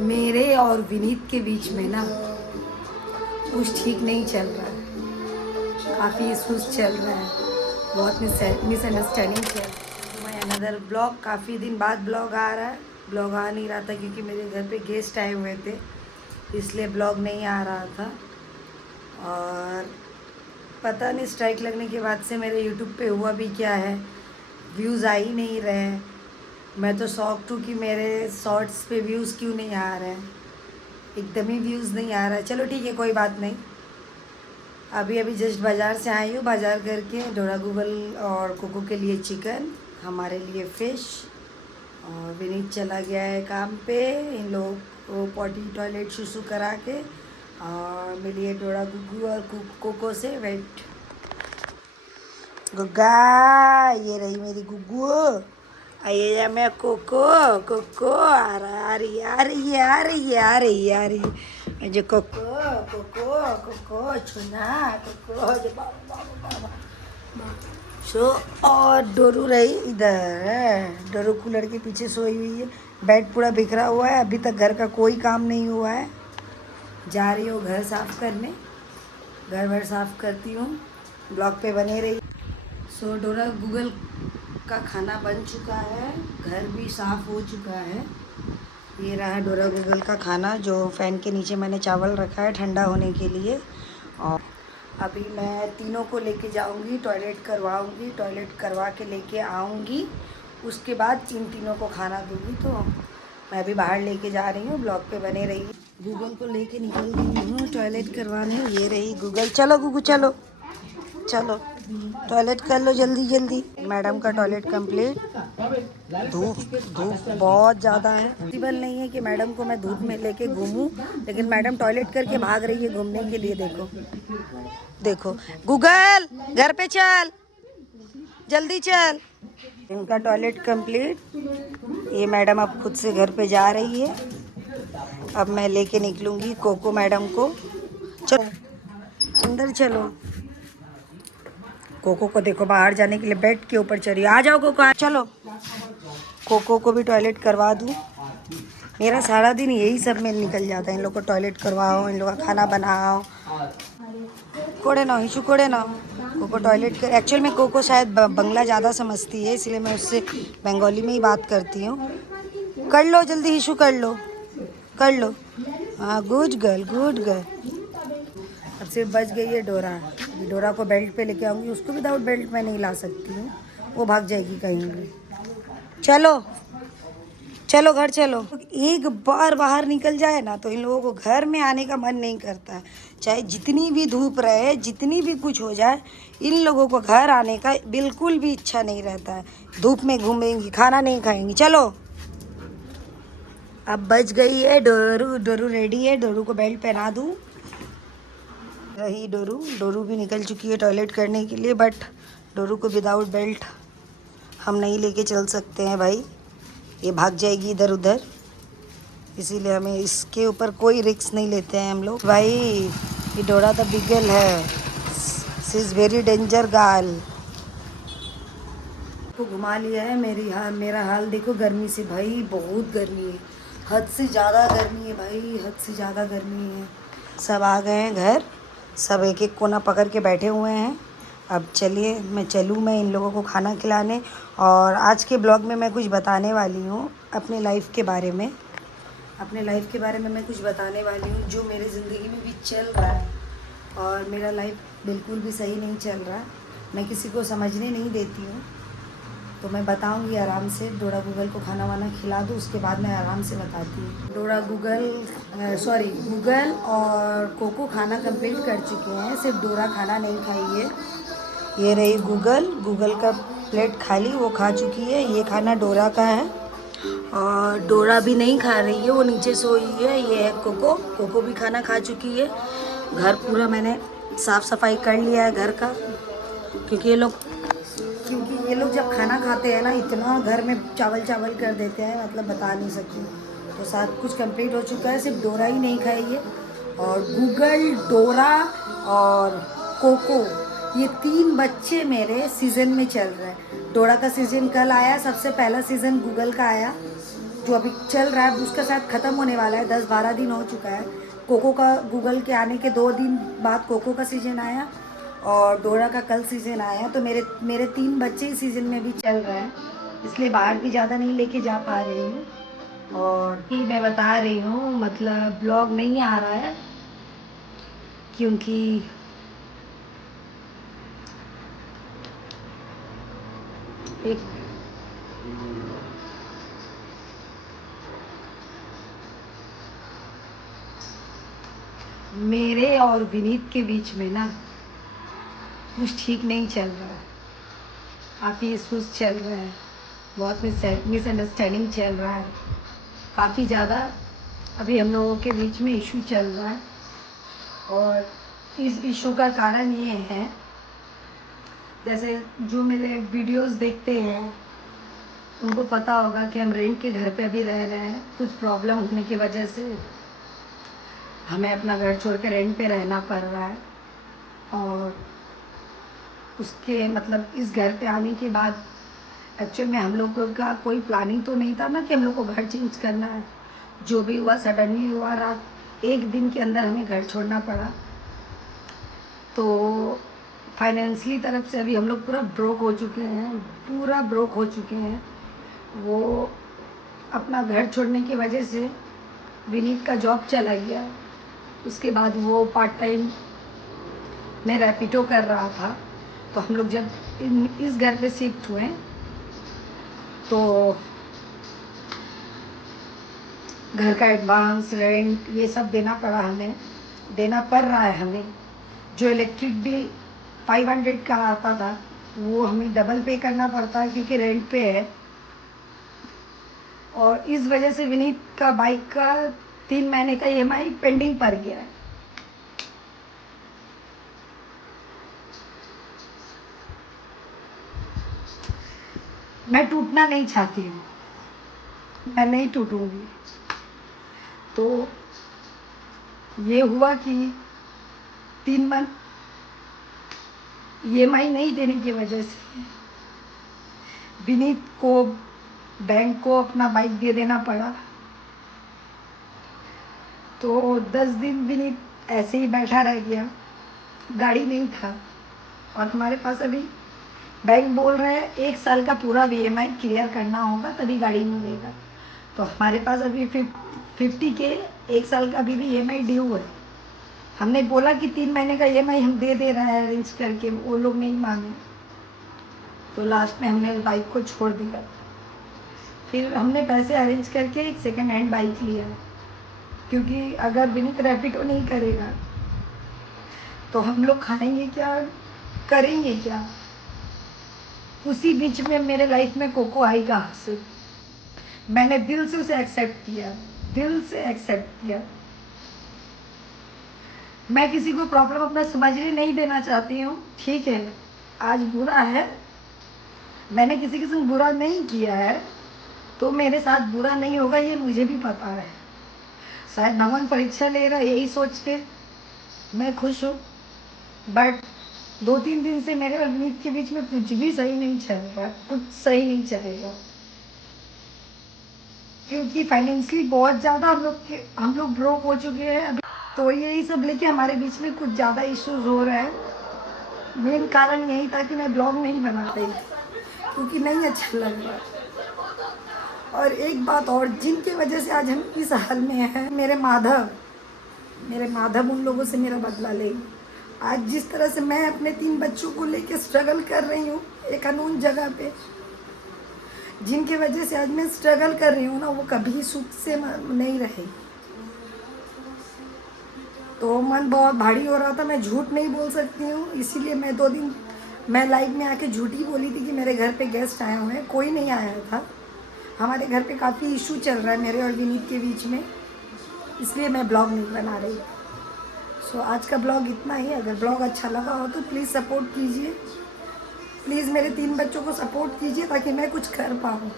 मेरे और विनीत के बीच में ना कुछ ठीक नहीं चल रहा है। काफ़ी इशूज़ चल रहा है, बहुत मिसअंडरस्टैंडिंग चल रही है। मैं अनदर ब्लॉग, काफ़ी दिन बाद ब्लॉग आ रहा है। ब्लॉग आ नहीं रहा था क्योंकि मेरे घर पे गेस्ट आए हुए थे, इसलिए ब्लॉग नहीं आ रहा था। और पता नहीं स्ट्राइक लगने के बाद से मेरे यूट्यूब पे हुआ भी क्या है, व्यूज़ आ ही नहीं रहे हैं। मैं तो शॉक्ड हूँ कि मेरे शॉर्ट्स पे व्यूज़ क्यों नहीं आ रहे हैं, एकदम ही व्यूज़ नहीं आ रहा है। चलो ठीक है, कोई बात नहीं। अभी अभी जस्ट बाज़ार से आई हूँ, बाज़ार करके डोरा गूगल और कोको के लिए चिकन, हमारे लिए फ़िश, और विनीत चला गया है काम पे। इन लोगों को पॉटी टॉयलेट शुशु करा के, और मिलिए डोरा गुगू और कोको से वेट। गुग्गा, ये रही मेरी गुग्गू। आइए जा मैं कोको, कोको आ रहा, आ रही आ रही है, आ रही है, आ रही है, आ रही है। मैं जो कोको, कोको, कोको छुना, कोको जो बाबा बाबा बाबा। सो और डोरू रही इधर, डोरू कूलर के पीछे सोई हुई है। बेड पूरा बिखरा हुआ है, अभी तक घर का कोई काम नहीं हुआ है। जा रही हूँ घर साफ़ करने, घर वर साफ़ करती हूँ। ब्लॉग पे बने रही। सो डोरा गूगल का खाना बन चुका है, घर भी साफ़ हो चुका है। ये रहा डोरा गूगल का खाना, जो फ़ैन के नीचे मैंने चावल रखा है ठंडा होने के लिए। और अभी मैं तीनों को लेके जाऊंगी, टॉयलेट करवाऊंगी, टॉयलेट करवा के लेके आऊंगी। उसके बाद इन तीनों को खाना दूंगी। तो मैं अभी बाहर लेके जा रही हूँ, ब्लॉग पे बने रहिए। गूगल को लेके निकल गई हूँ टॉयलेट करवाने। ये रही गूगल, चलो गूगू चलो, चलो टॉयलेट कर लो जल्दी जल्दी। मैडम का टॉयलेट कंप्लीट। धूप धूप बहुत ज़्यादा है, पॉसिबल नहीं है कि मैडम को मैं धूप में लेके घूमूं, लेकिन मैडम टॉयलेट करके भाग रही है घूमने के लिए। देखो देखो, गूगल घर पे चल, जल्दी चल। इनका टॉयलेट कंप्लीट। ये मैडम अब खुद से घर पे जा रही है। अब मैं लेके निकलूंगी कोको मैडम को। चलो अंदर चलो। कोको को देखो बाहर जाने के लिए बेड के ऊपर चढ़ी। आ जाओ कोको, चलो कोको को भी टॉयलेट करवा दूँ। मेरा सारा दिन यही सब में निकल जाता है, इन लोग को टॉयलेट करवाओ, इन लोग का खाना बनाओ। कोड़े ना हिशू, कोड़े ना। कोको टॉयलेट कर, एक्चुअल में कोको शायद बंगला ज़्यादा समझती है, इसलिए मैं उससे बंगाली में ही बात करती हूँ। कर लो जल्दी हिशू, कर लो, कर लो। हाँ गुड गर्ल, गुड गर्ल। अब सिर्फ बच गई है डोरा। डोरा को बेल्ट पे लेके आऊँगी, उसको विदाउट बेल्ट मैं नहीं ला सकती हूँ, वो भाग जाएगी कहीं भी। चलो चलो घर चलो। एक बार बाहर निकल जाए ना तो इन लोगों को घर में आने का मन नहीं करता है। चाहे जितनी भी धूप रहे, जितनी भी कुछ हो जाए, इन लोगों को घर आने का बिल्कुल भी इच्छा नहीं रहता है। धूप में घूमेंगी, खाना नहीं खाएंगी। चलो अब बच गई है डोरू, डोरू रेडी है, डोरू को बेल्ट पहना दूँ। रही डोरू, डोरू भी निकल चुकी है टॉयलेट करने के लिए, बट डोरू को विदाउट बेल्ट हम नहीं लेके चल सकते हैं भाई, ये भाग जाएगी इधर उधर, इसीलिए हमें इसके ऊपर कोई रिस्क नहीं लेते हैं हम लोग भाई। ये डोरा द बिग गर्ल है, she is very danger girl. को घुमा लिया है। मेरा हाल देखो गर्मी से भाई, बहुत गर्मी है, हद से ज़्यादा गर्मी है भाई, हद से ज़्यादा गर्मी है। सब आ गए हैं घर, सब एक एक कोना पकड़ के बैठे हुए हैं। अब चलिए मैं इन लोगों को खाना खिलाने। और आज के ब्लॉग में मैं कुछ बताने वाली हूँ अपने लाइफ के बारे में, अपने लाइफ के बारे में मैं कुछ बताने वाली हूँ जो मेरे ज़िंदगी में भी चल रहा है। और मेरा लाइफ बिल्कुल भी सही नहीं चल रहा, मैं किसी को समझने नहीं देती हूँ। तो मैं बताऊँगी आराम से, डोरा गूगल को खाना वाना खिला दूँ, उसके बाद मैं आराम से बताती हूँ। गूगल और कोको खाना कंप्लीट कर चुके हैं, सिर्फ डोरा खाना नहीं खाई है। ये रही गूगल, गूगल का प्लेट खाली, वो खा चुकी है। ये खाना डोरा का है, और डोरा भी नहीं खा रही है, वो नीचे सोई है। ये है कोको, कोको भी खाना खा चुकी है। घर पूरा मैंने साफ़ सफाई कर लिया है घर का, क्योंकि ये लोग जब खाना खाते हैं ना, इतना घर में चावल चावल कर देते हैं, मतलब बता नहीं सकती। तो सब कुछ कंप्लीट हो चुका है, सिर्फ डोरा ही नहीं खाई है। और गूगल, डोरा और कोको, ये 3 बच्चे मेरे सीज़न में चल रहे हैं। डोरा का सीज़न कल आया, सबसे पहला सीज़न गूगल का आया, जो अभी चल रहा है उसका शायद ख़त्म होने वाला है, 10-12 दिन हो चुका है। कोको का गूगल के आने के 2 दिन बाद कोको का सीज़न आया और डोरा का कल सीज़न आया। तो मेरे मेरे 3 बच्चे इस सीज़न में भी चल रहे हैं, इसलिए बाहर भी ज़्यादा नहीं लेके जा पा रही हूँ। और ये मैं बता रही हूँ, मतलब ब्लॉग नहीं आ रहा है क्योंकि एक मेरे और विनीत के बीच में ना कुछ ठीक नहीं चल रहा है, काफ़ी इश्यूज चल रहे हैं, बहुत मिसअंडरस्टैंडिंग चल रहा है, काफ़ी ज़्यादा अभी हम लोगों के बीच में इशू चल रहा है। और इस इशू का कारण ये है, जैसे जो मेरे वीडियोस देखते हैं उनको पता होगा कि हम रेंट के घर पे अभी रह रहे हैं। कुछ प्रॉब्लम होने की वजह से हमें अपना घर छोड़ कर रेंट पे रहना पड़ रहा है। और उसके मतलब इस घर पे आने के बाद एक्चुअल में हम लोगों का कोई प्लानिंग तो नहीं था ना कि हम लोग को घर चेंज करना है। जो भी हुआ सडनली हुआ, रात 1 दिन के अंदर हमें घर छोड़ना पड़ा। तो फाइनेंशियली तरफ से अभी हम लोग पूरा ब्रोक हो चुके हैं, पूरा ब्रोक हो चुके हैं। वो अपना घर छोड़ने की वजह से विनीत का जॉब चला गया। उसके बाद वो पार्ट टाइम में रैपिडो कर रहा था। तो हम लोग जब इस घर पे शिफ्ट हुए तो घर का एडवांस रेंट ये सब देना पड़ा, हमें देना पड़ रहा है। हमें जो इलेक्ट्रिक बिल 500 का आता था वो हमें डबल पे करना पड़ता है क्योंकि रेंट पे है। और इस वजह से विनीत का बाइक का 3 महीने का EMI पेंडिंग पड़ गया है। मैं टूटना नहीं चाहती हूँ, मैं नहीं टूटूंगी। तो ये हुआ कि 3 मंथ EMI नहीं देने की वजह से विनीत को बैंक को अपना बाइक दे देना पड़ा। तो 10 दिन विनीत ऐसे ही बैठा रह गया, गाड़ी नहीं था। और हमारे पास अभी बैंक बोल रहे हैं 1 साल का पूरा EMI क्लियर करना होगा तभी गाड़ी मिलेगा। तो हमारे पास अभी 50 के 1 साल का अभी भी EMI ड्यू है। हमने बोला कि 3 महीने का EMI हम दे रहे हैं अरेंज करके, वो लोग नहीं माने। तो लास्ट में हमने बाइक को छोड़ दिया। फिर हमने पैसे अरेंज करके एक सेकेंड हैंड बाइक लिया, क्योंकि अगर विनीत रैपिडो नहीं करेगा तो हम लोग खाएंगे क्या, करेंगे क्या। उसी बीच में मेरे लाइफ में कोको आई कहाँ से। मैंने दिल से उसे एक्सेप्ट किया, दिल से एक्सेप्ट किया। मैं किसी को प्रॉब्लम अपना समझने नहीं देना चाहती हूँ, ठीक है। आज बुरा है, मैंने किसी के संग बुरा नहीं किया है तो मेरे साथ बुरा नहीं होगा, ये मुझे भी पता है। शायद भगवान परीक्षा ले रहा है, यही सोच के मैं खुश हूँ। बट 2-3 दिन से मेरे और विनीत के बीच में कुछ भी सही नहीं चल रहा, कुछ सही नहीं चलेगा। क्योंकि फाइनेंशियली बहुत ज़्यादा हम लोग ब्रोक हो चुके हैं अभी। तो यही सब लेके हमारे बीच में कुछ ज़्यादा इश्यूज हो रहे हैं। मेन कारण यही था कि मैं ब्लॉग नहीं बना पाई क्योंकि नहीं अच्छा लग रहा। और एक बात और, जिनकी वजह से आज हम इस हाल में हैं, मेरे माधव उन लोगों से मेरा बदला लेंगे। आज जिस तरह से मैं अपने 3 बच्चों को लेके स्ट्रगल कर रही हूँ एक अननोन जगह पे, जिनके वजह से आज मैं स्ट्रगल कर रही हूँ ना, वो कभी सुख से नहीं रहे। तो मन बहुत भारी हो रहा था, मैं झूठ नहीं बोल सकती हूँ, इसीलिए मैं 2 दिन मैं लाइव में आके झूठी बोली थी कि मेरे घर पे गेस्ट आए हुए हैं। कोई नहीं आया था। हमारे घर पे काफ़ी इशू चल रहा है मेरे और विनीत के बीच में, इसलिए मैं ब्लॉग नहीं बना रही। सो आज का ब्लॉग इतना ही। अगर ब्लॉग अच्छा लगा हो तो प्लीज़ सपोर्ट कीजिए, प्लीज़ मेरे 3 बच्चों को सपोर्ट कीजिए ताकि मैं कुछ कर पाऊँ।